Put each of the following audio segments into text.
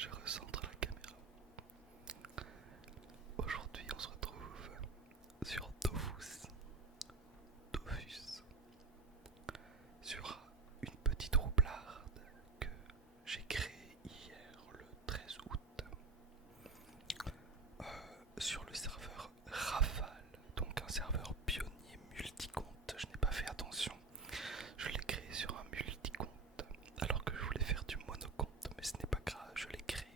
je recentre la caméra. Aujourd'hui, on se retrouve sur Dofus, sur une petite roublarde que j'ai créée hier le 13 août sur le serveur Rafale, donc un serveur pionnier multicompte. Je n'ai pas fait attention, je l'ai créé sur un multicompte alors que je voulais faire du monocompte, mais ce n'est pas grave, je l'ai créé.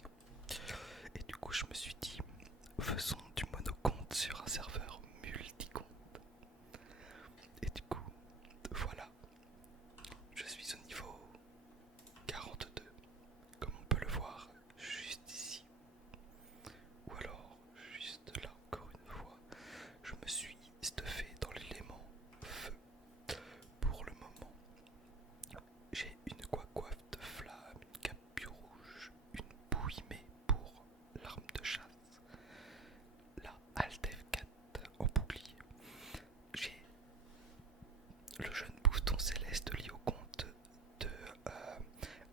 Et du coup, je me suis dit, faisons du monocompte sur un serveur multicompte. Et du coup, voilà, je suis au niveau 42, comme on peut le voir juste ici. Ou alors, juste là, encore une fois, je me suis stuffé dans l'élément feu. Pour le moment, j'ai une coiffe de flamme, une cape rouge, une bouillimée pour l'arme de chasse, la Altev 4 en bouclier. J'ai le jeune bouton céleste lié au compte de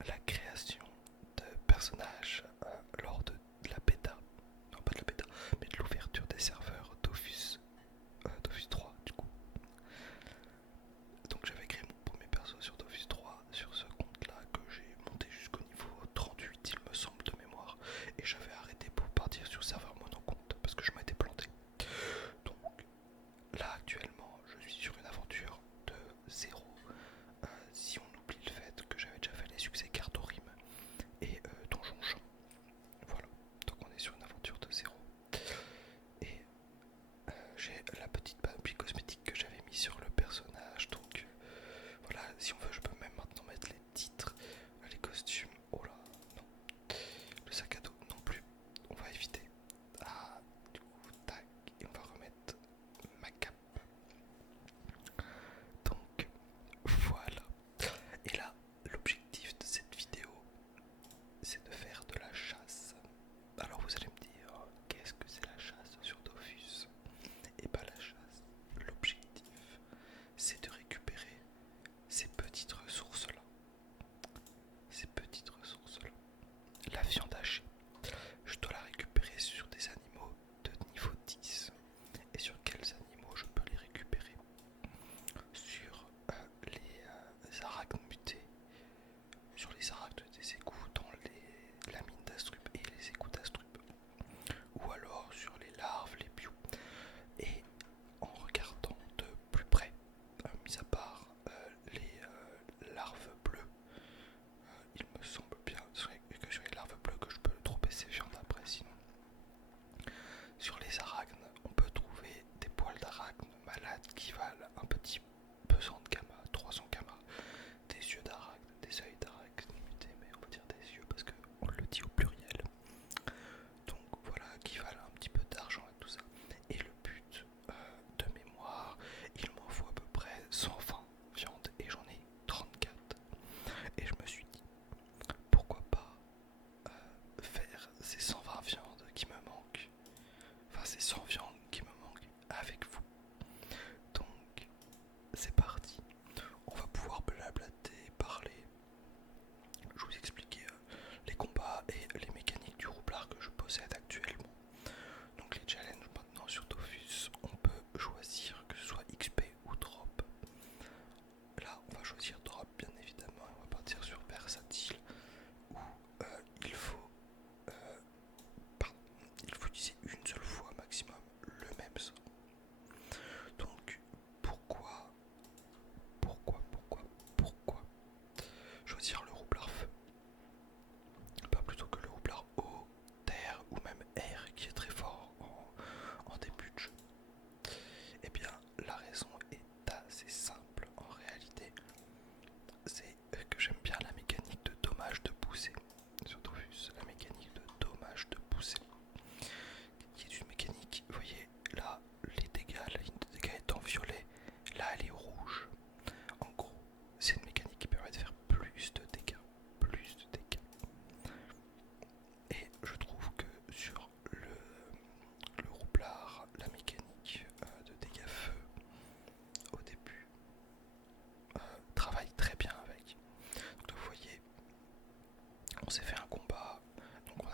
la création de personnages lors de la bêta, non pas de la bêta, mais de l'ouverture des serveurs Dofus 3 du coup. Donc j'avais créé mon premier perso sur Dofus 3 sur ce compte là que j'ai monté jusqu'au niveau 38 il me semble de mémoire, et j'avais arrêté pour partir sur serveur monocompte parce que je m'étais planté. Donc là actuellement je suis sur une aventure de 0, si on oublie le fait que j'avais déjà fait les succès Cardorim et Donjon Champ. Voilà, donc on est sur une aventure de 0. Et j'ai la petite panoplie cosmétique que j'avais mis sur le personnage, donc voilà, si on veut je peux même maintenant mettre les titres, les costumes. Oh là, non, le sac à dos non plus, on va éviter. Ah, du coup, tac, et on va remettre ma cape. Donc voilà. Et là, l'objectif de cette vidéo, c'est de faire de la chasse. Alors vous allez me dire, qu'est-ce que c'est la chasse sur Dofus? Et pas la chasse. L'objectif, c'est de récupérer ces petites ressources-là. Ces petites ressources-là. La viande hachée, je dois la récupérer sur des animaux de niveau 10. Et sur quels animaux je peux les récupérer? Sur les arachnes mutés, sur les arachnes des égouts dans la mine d'Astrup et les égouts d'Astrup, ou alors sur les larves, les bio. Et en regardant de plus près, mis à part les larves bleues, il me semble bien que sur les larves bleues que je peux dropper ces viandes après. Sinon, sur les arachnes, on peut trouver des poils d'arachne malades qui valent un petit pesant de gamma, 300 gamma, des yeux d'arachne, des œils d'arachne mutés, mais on va dire des yeux parce qu'on le dit au pluriel. Donc voilà, qui valent un petit peu d'argent et tout ça. Et le but de mémoire, il m'en faut à peu près 120 viandes et j'en ai 34. Et je me suis dit, pourquoi pas faire ces 120 viandes qui me manquent, enfin ces 100 viandes qui me manquent avec vous. Donc c'est parti, on va pouvoir blablater, parler. Je vous expliquer les combats et les mécaniques du roublard que je possède actuellement. Donc les challenges maintenant sur Dofus, on peut choisir que ce soit XP ou drop. Là on va choisir drop bien évidemment, et on va partir sur versatile où il faut utiliser une seule fois maximum le même sort. Donc pourquoi choisir le roublard feu, pas plutôt que le roublard eau, terre ou même air qui est très fort en début de jeu? Eh bien la raison est assez simple en réalité, c'est que j'aime bien la mécanique de dommage de poussée sur Dofus, la mécanique de dommage de poussée, qui est une mécanique, vous voyez là, les dégâts, la ligne de dégâts est en violet, là elle est rouge. En gros, c'est une mécanique qui permet de faire plus de dégâts, plus de dégâts. Et je trouve que sur le roublard, la mécanique de dégâts feu au début travaille très bien avec. Donc là, vous voyez, on s'est fait un combat, donc on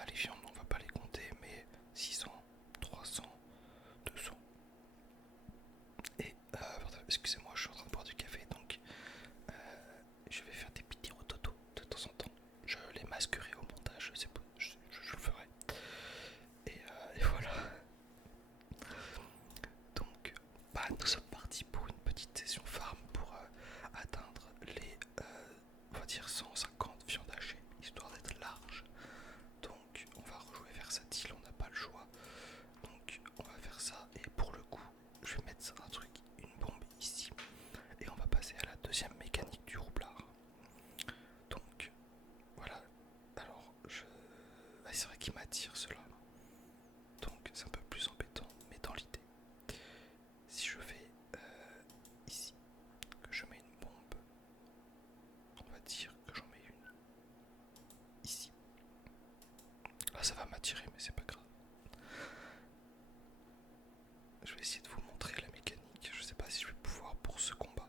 retirer, mais c'est pas grave. Je vais essayer de vous montrer la mécanique. Je sais pas si je vais pouvoir pour ce combat.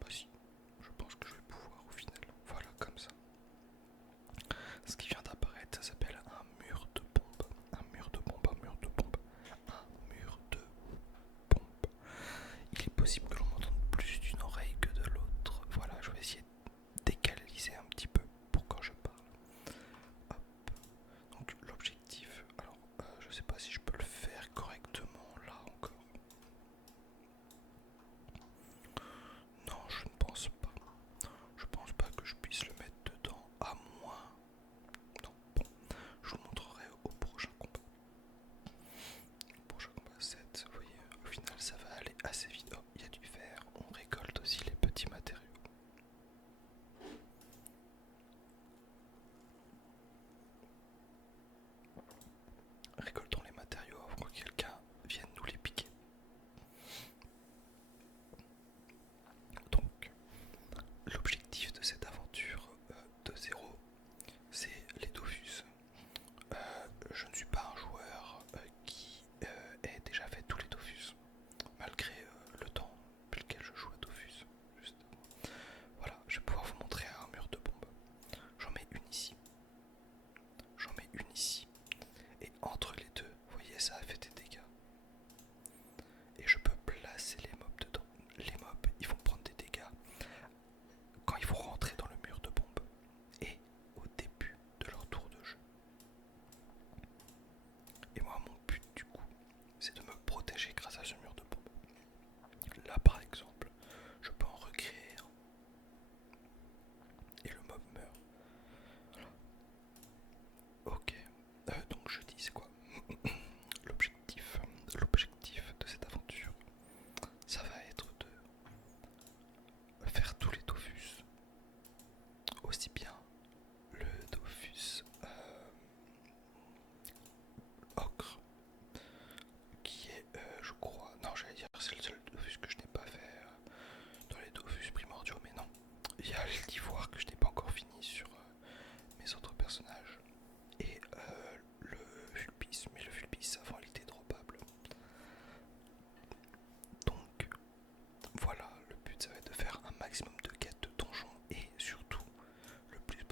Bah si, je pense que je vais pouvoir au final. Voilà, comme ça. Ce qui vient d'apparaître, ça s'appelle un mur de bombe. Un mur de bombe, un mur de bombe. Un mur de bombe. Il est possible que l'on m'entende plus d'une oreille que de l'autre. Voilà, je vais essayer de décaliser un petit peu pour quand je parle. Hop. Donc l'objectif, alors je sais pas si je peux le faire correctement là encore. Non, je ne pense pas. Je pense pas que je puisse le mettre dedans, à moins. Non, bon, je vous montrerai au prochain combat. Prochain combat 7, vous voyez, au final ça va aller assez vite. Oh, il y a du fer, on récolte aussi les petits matériaux. Récoltons les matériaux avant que quelqu'un vienne nous les piquer. Donc, l'objectif de cette aventure de 0, c'est les Dofus. Je ne suis pas un joueur qui ait déjà fait tous les Dofus, malgré le temps depuis lequel je joue à Dofus. Juste. Voilà, je vais pouvoir vous montrer un mur de bombe. J'en mets une ici. J'en mets une ici. Et entre les deux, vous voyez, ça a fait des dégâts. Et je peux placer les mobs dedans. Les mobs, ils vont prendre des dégâts quand ils vont rentrer dans le mur de bombe et au début de leur tour de jeu. Et moi, mon but du coup, c'est de me protéger grâce à ce mur de bombe. Là, par exemple, je peux en recréer un et le mob meurt. Voilà. Ok. Donc je dis, c'est quoi l'objectif de cette aventure? Ça va être de faire tous les Dofus, aussi bien le Dofus ocre, qui est, je crois, non, j'allais dire c'est le seul Dofus que je n'ai pas fait dans les Dofus primordiaux, mais non. Il y a l'ivoire que je n'ai pas encore fini sur mes autres personnages, et le Vulpis, mais le Vulpis avant il était droppable. Donc voilà, le but ça va être de faire un maximum de quêtes de donjons et surtout le plus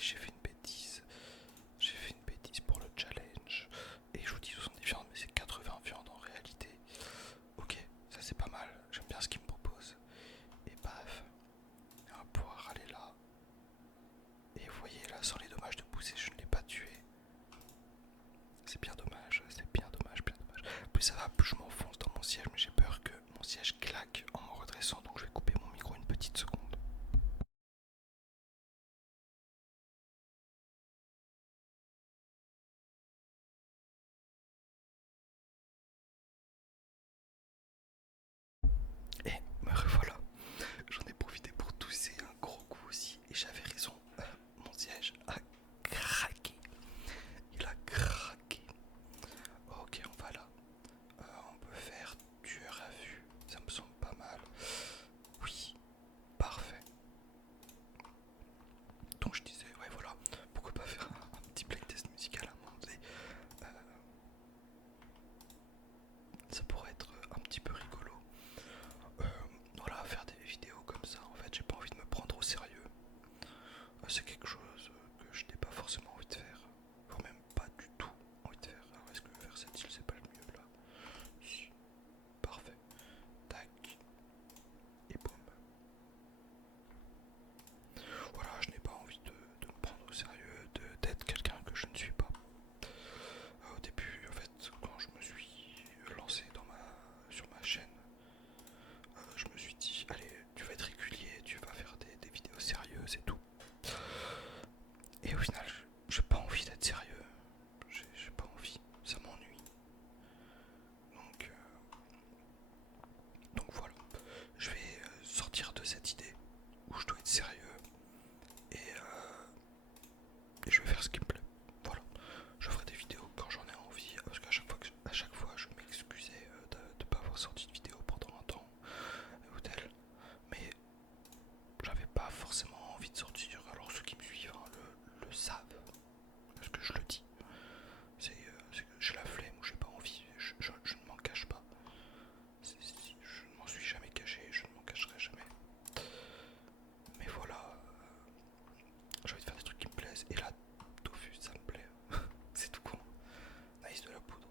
j'ai fait une bêtise. J'ai fait une bêtise pour le challenge. Et je vous dis 70 viandes, mais c'est 80 viandes en réalité. Ok, ça c'est pas mal. J'aime bien ce qu'il me propose. Et paf, on va pouvoir aller là. Et vous voyez là, sans les dommages de pousser, je ne l'ai pas tué. C'est bien dommage, c'est bien dommage, bien dommage. Plus ça va, plus je m'enfonce dans mon siège, mais j'ai peur que mon siège claque en me redressant, donc je vais couper mon micro une petite seconde. Et me revoilà. J'en ai profité pour tousser un gros coup aussi, et j'avais raison, mon siège a craqué. Il a craqué. Ok, on va là. On peut faire tueur à vue, ça me semble pas mal. Oui, parfait. Donc je disais, ouais voilà, pourquoi pas faire un petit playtest musical à un moment donné. Euh, Ça pourrait être un petit peu rigolo. Euh, voilà, faire des vidéos comme ça, en fait, j'ai pas envie de me prendre au sérieux. C'est quelque chose que je n'ai pas forcément envie de faire. Voire même pas du tout envie de faire. Alors est-ce que faire cette île c'est pas le mieux là? Si. Parfait. Tac. Et boum. Voilà, je n'ai pas envie de me prendre au sérieux, d'être quelqu'un que je ne suis pas. Au début, en fait, quand je me suis lancé sur ma chaîne, je me suis dit, allez, tu vas être régulier, tu vas faire des vidéos sérieuses et tout. Et au final, j'ai pas envie d'être sérieux. J'ai pas envie, ça m'ennuie. Donc, voilà, je vais sortir de cette idée où je dois être sérieux et je vais faire ce qui me plaît. Voilà, je ferai des vidéos quand j'en ai envie, parce qu'à chaque fois je m'excusais de ne pas avoir sorti de vidéo pendant un temps ou tel, mais j'avais pas forcément envie de sortir. Alors ceux qui me suivent hein, le savent, parce que je le dis. C'est que j'ai la flemme ou j'ai pas envie, je ne m'en cache pas. Je ne m'en suis jamais caché, je ne m'en cacherai jamais. Mais voilà, j'ai envie de faire des trucs qui me plaisent. Et là, Dofus, ça me plaît. C'est tout con. Nice de la poudre.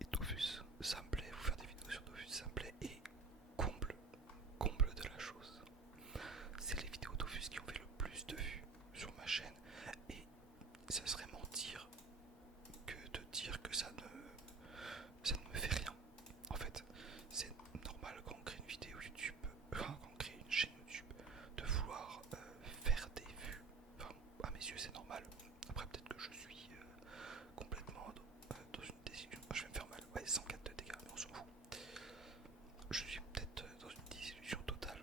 Et Dofus, ça me plaît. Vous faire des vidéos sur Dofus, ça me plaît. Et comble, comble de la chose, c'est les vidéos Dofus qui ont fait le plus de vues sur ma chaîne. Et ça serait mentir que de dire que ça ne me fait rien. En fait, c'est normal quand on crée une vidéo YouTube, quand on crée une chaîne YouTube, de vouloir faire des vues. Enfin, à mes yeux, c'est normal. Après, peut-être que je suis complètement dans une désillusion. Je vais me faire mal. Ouais, 104 de dégâts, mais on s'en fout. Je suis peut-être dans une désillusion totale.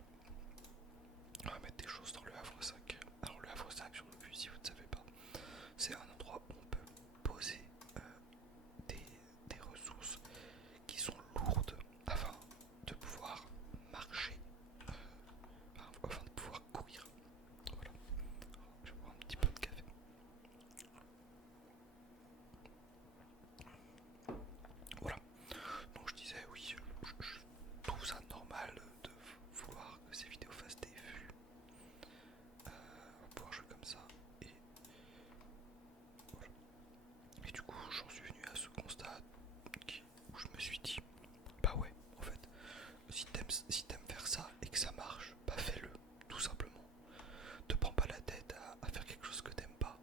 On va mettre des choses dans le Havre 5. Alors, le Havre 5, sur le vue, si vous ne savez pas, c'est un endroit où on peut poser des ressources qui sont lourdes afin de pouvoir marcher, afin de pouvoir courir. Voilà. Je vais boire un petit peu de café. Voilà. Donc je disais oui, je trouve ça normal de vouloir que ces vidéos fassent des vues. On va pouvoir jouer comme ça. Et voilà. Et du coup j'en suis venu à ce constat où je me suis dit, bah ouais, en fait, si t'aimes faire ça et que ça marche, bah fais-le, tout simplement. Te prends pas la tête à faire quelque chose que t'aimes pas.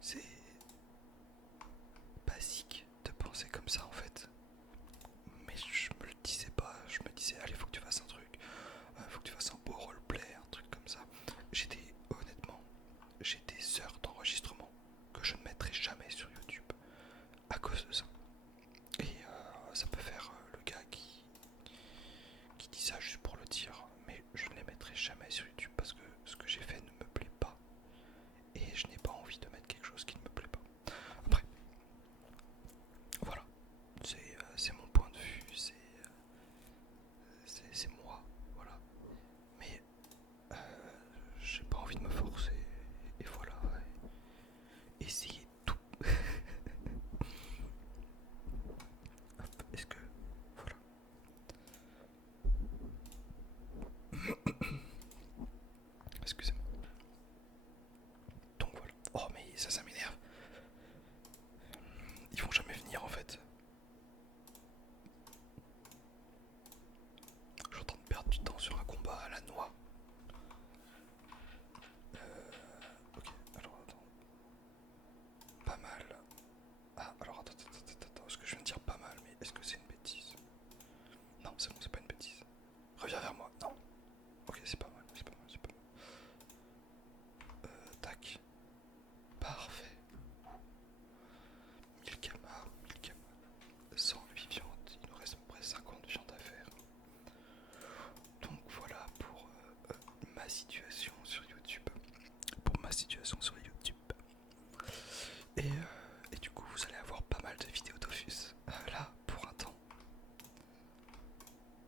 C'est basique de penser comme ça en fait. Mais je me le disais pas, je me disais allez faut que tu fasses un truc, faut que tu fasses un beau roleplay, un truc comme ça. Honnêtement, j'ai des heures d'enregistrement que je ne mettrai jamais sur YouTube à cause de ça. Et ça peut faire le gars qui dit ça juste pour le dire, mais je ne les mettrai jamais sur YouTube parce que ce que j'ai fait ne me plaît pas. Et je n'ai pas envie de mettre quelque chose qui ne me plaît pas. Après, voilà, c'est bon, c'est pas une bêtise. Reviens vers moi. Non. Ok, c'est pas mal, c'est pas mal, c'est pas mal. Tac. Parfait. 1000 camas. 108 viandes. Il nous reste à peu près 50 viandes à faire. Donc voilà pour ma situation sur YouTube. Et du coup, vous allez avoir pas mal de vidéos Dofus. Là, pour un temps.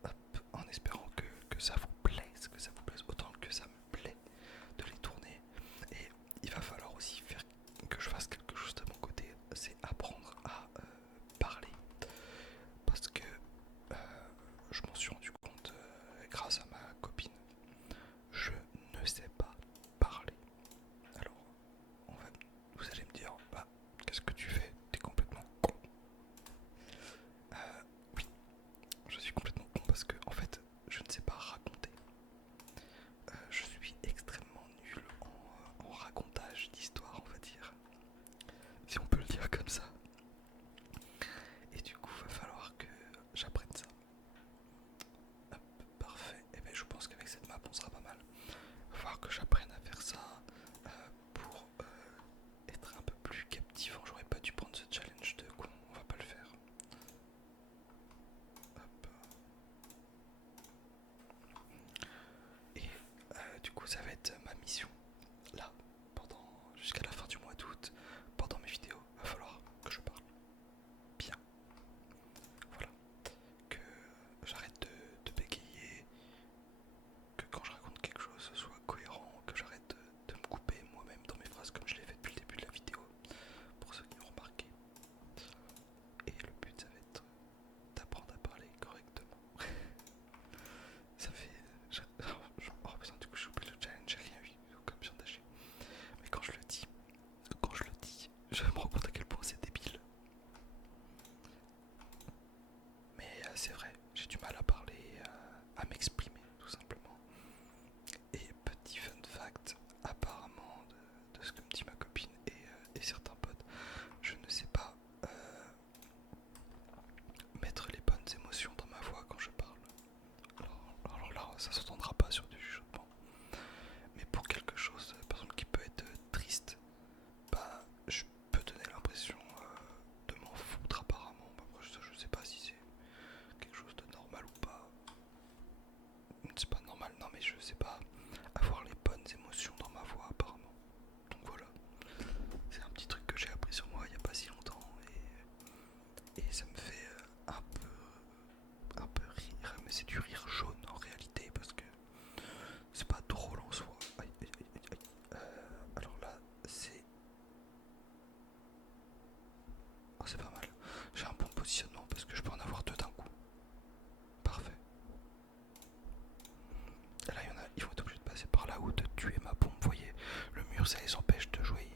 Hop, en espérant que ça vous plaise, autant que ça me plaît de les tourner. Et il va falloir aussi faire que je fasse quelque chose de mon côté, c'est apprendre à parler. Parce que je m'en suis rendu compte grâce à ma copine, je ne sais pas parler. Alors, vous allez me dire, bah, qu'est-ce que tu fais? T'es complètement con. Oui, je suis complètement con parce que, en fait, je ne sais pas raconter. Je suis extrêmement nul en racontage d'histoire, on va dire. Si on peut le dire comme ça. Et du coup, va falloir que j'apprenne ça. Hop, parfait. Et bien, je pense qu'avec cette map, on sera pas mal. Va falloir que j'apprenne à faire ça pour être un peu plus captivant. J'aurais pas dû prendre ce challenge de con. On va pas le faire. Hop. Et du coup, ça va être ma mission. Là, jusqu'à la fin du mois d'août, pendant mes vidéos, va falloir que je parle bien. Voilà. Que j'arrête de bégayer, que quand je raconte quelque chose ce soit cohérent, que j'arrête de me couper moi-même dans mes phrases comme je l'ai fait depuis le début de la vidéo, pour ceux qui ont remarqué. Et le but, ça va être d'apprendre à parler correctement. Ça fait... Oh putain, du coup j'ai oublié le challenge, j'ai rien vu, comme je viens d'agir. Mais quand je le dis, je me rends compte à quel point c'est débile. Mais c'est vrai, j'ai du mal à parler, à m'exprimer tout simplement. Et petit fun fact, apparemment de ce que me dit ma copine et certains potes, je ne sais pas mettre les bonnes émotions dans ma voix quand je parle. Alors là, ça s'entendra pas sur du chuchotement. Mais pour quelque chose, par exemple, qui peut être triste, bah, je peux donner l'impression de m'en foutre apparemment. Après, je sais pas si c'est quelque chose de normal ou pas. C'est pas normal, non, mais je sais pas avoir les bonnes émotions dans ma voix apparemment. Donc voilà, c'est un petit truc que j'ai appris sur moi il y a pas si longtemps et ça me fait un peu rire, mais c'est du rire jaune en réalité parce que c'est pas drôle en soi. Aïe, aïe, aïe, aïe. Alors là, c'est pas mal. J'ai un bon positionnement parce que je peux en avoir deux d'un coup. Parfait. Et là, ils vont être obligés de passer par là ou de tuer ma pompe. Vous voyez, le mur, ça les empêche de jouer.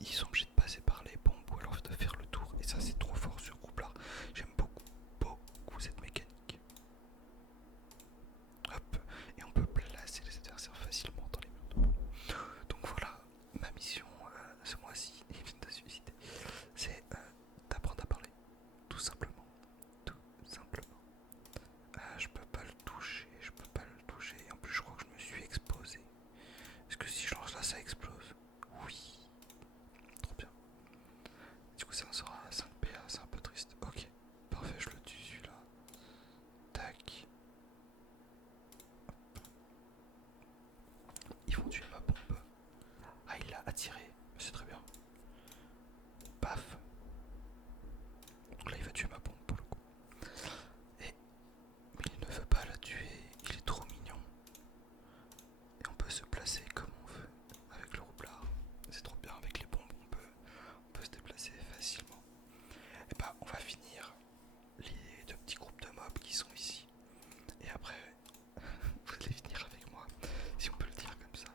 Ils sont obligés de passer par les pompes ou alors de faire le tour. Et ça, c'est trop fort sur groupe là. J'aime beaucoup cette mécanique. Hop, et on peut placer les adversaires facilement dans les murs de pompe. Donc voilà, ma mission ce mois-ci, il vient de se suicider, c'est d'apprendre à parler. Tout simplement. Tout simplement. Je peux pas le toucher, Et en plus, je crois que je me suis explosé. Est-ce que si je lance là, ça explose? Oui. Trop bien. Du coup, ça en sera 5 PA, c'est un peu triste. Ok, parfait, je le tue celui-là. Tac. Ils vont tuer ma pompe. Ah, il l'a attiré, c'est très bien. Paf. Donc là, il va tuer ma pompe pour le coup. Mais il ne veut pas la tuer, il est trop mignon. Et on peut se placer comme on veut avec le roublard. C'est trop bien, avec les bombes, on peut se déplacer facilement. Et bah, on va finir les deux petits groupes de mobs qui sont ici. Et après, vous allez venir avec moi, si on peut le dire comme ça.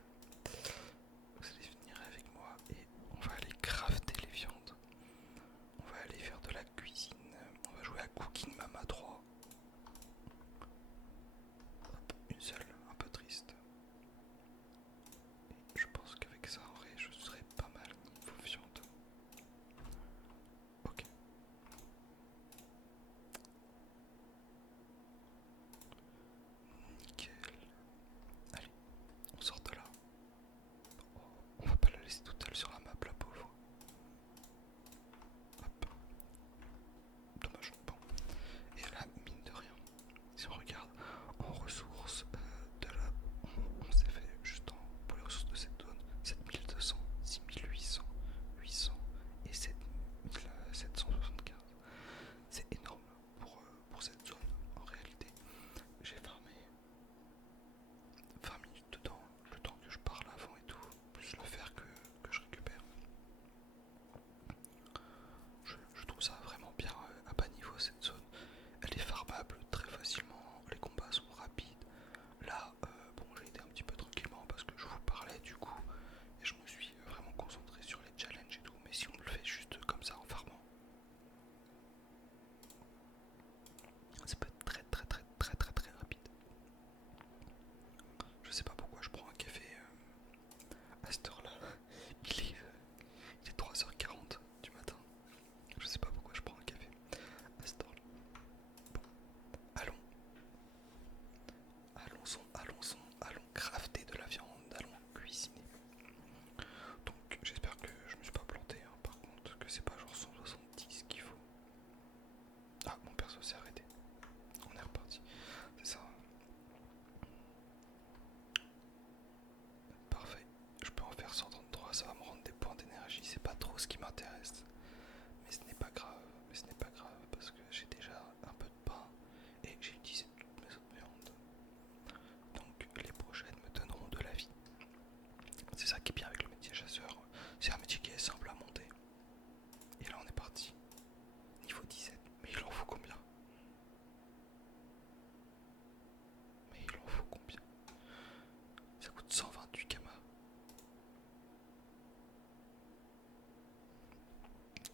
sais pas pourquoi je prends un café à cette heure-là. Il est 3h40 du matin. Je sais pas pourquoi je prends un café à cette heure-là. Bon, allons. Allons crafter de la viande, allons cuisiner. Donc j'espère que je me suis pas planté, hein, par contre, que c'est pas genre 170 qu'il faut. Ah, mon perso s'est arrêté. On est reparti. C'est ça. Parfait. Je peux en faire 133, ça va me rendre des points d'énergie. C'est pas trop ce qui m'intéresse. Mais ce n'est pas grave. Parce que j'ai déjà un peu de pain et j'ai utilisé toutes mes autres viandes. Donc les prochaines me donneront de la vie. C'est ça qui est bien avec le métier chasseur. C'est un métier qui est simple à monter. Et là on est parti. Niveau 17. Mais il en faut combien? Ça coûte 128 kamas.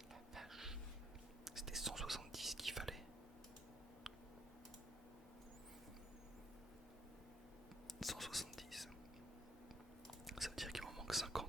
La vache. C'était 170 qu'il fallait. 170. Ça veut dire qu'il m'en manque 50.